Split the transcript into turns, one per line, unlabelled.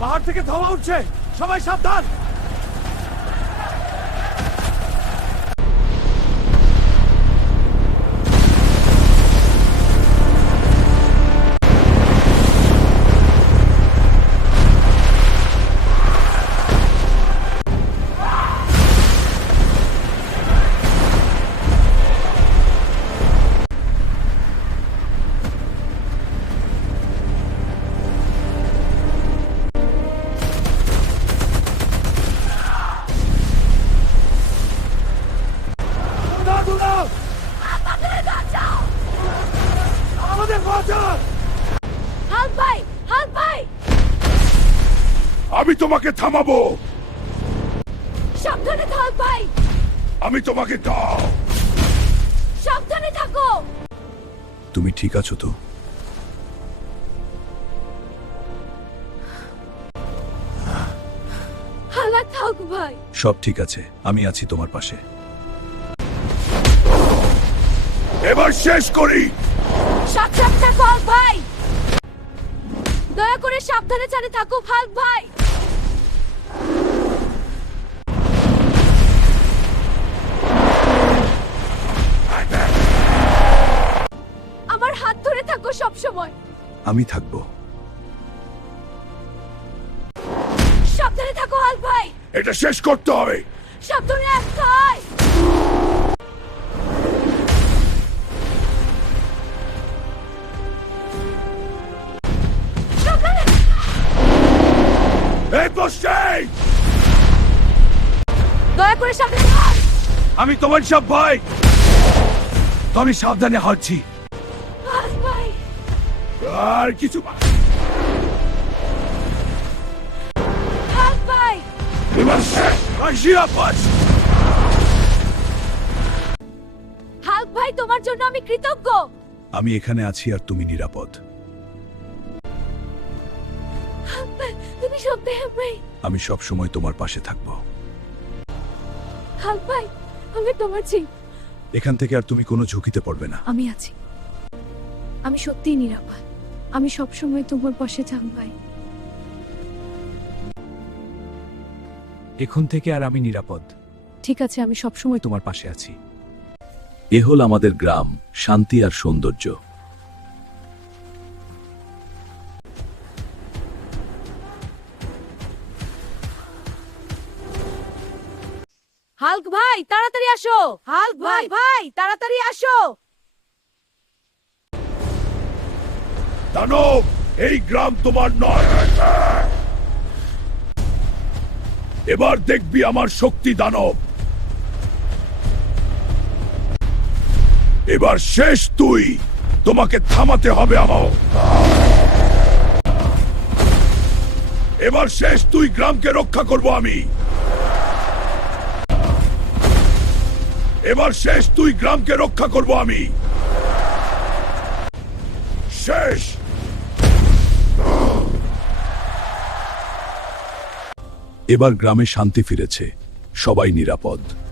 পাহাড় থেকে ধোঁয়া উঠছে, সবাই সাবধান। আমাদের বাঁচান!
হাল্ক ভাই, হাল্ক ভাই!
আমি তোমাকে থামাবো।
সাবধানে হাল্ক ভাই!
আমি তোমাকে দাও।
সাবধানে থাকো।
তুমি ঠিক আছো তো?
হাল্ক থাক ভাই।
সব ঠিক আছে, আমি আছি তোমার পাশে। এবার শেষ করি।
সাবধানে থাকো হাল্ক ভাই। দয়া করে সাবধানে চালে থাকো হাল্ক ভাই। আমার হাত ধরে থাকো সব সময়।
আমি থাকবো।
সাবধানে থাকো হাল্ক ভাই।
এটা শেষ করতে হবে।
সাবধানে আস্তাই। সাবধানে।
এই তো সেই।
দয়া করে সাবধানে থাক।
আমি তোমার সব ভাই। তো আমি সাবধানে হাঁটছি।
হাল্ক ভাই।
আর কিছু
হাল্ক ভাই।
এবার শেষ। নিরাপদ।
হাল্ক ভাই, তোমার জন্য আমি কৃতজ্ঞ।
আমি এখানে আছি আর তুমি নিরাপদ।
হাল্ক ভাই, তুমি সাবধানে ভাই।
আমি সব সময় তোমার পাশে থাকব।
হাল্ক ভাই, আমি তোমার ছি।
এখান থেকে আর তুমি কোনো ঝুঁকিতে পড়বে না।
আমি আছি। আমি সত্যিই নিরাপদ। আমি সব সময় তোমার পাশে থাকব ভাই।
এখন থেকে আর আমি নিরাপদ।
ঠিক আছে, আমি সব সময়
তোমার পাশে আছি।
এ হল আমাদের গ্রাম, শান্তি আর সৌন্দর্য।
হাল্ক ভাই, তাড়াতাড়ি আসো। হাল্ক ভাই, ভাই তাড়াতাড়ি আসো।
দানব, এই গ্রাম তোমার নয়। এবার দেখবি আমার শক্তি দানব। এবার শেষ তুই। তোমাকে থামাতে হবে আমার। এবার শেষ তুই। গ্রামকে রক্ষা করব আমি। এবার শেষ তুই। গ্রামকে রক্ষা করব আমি। শেষ। এবার গ্রামে শান্তি ফিরেছে, সবাই নিরাপদ।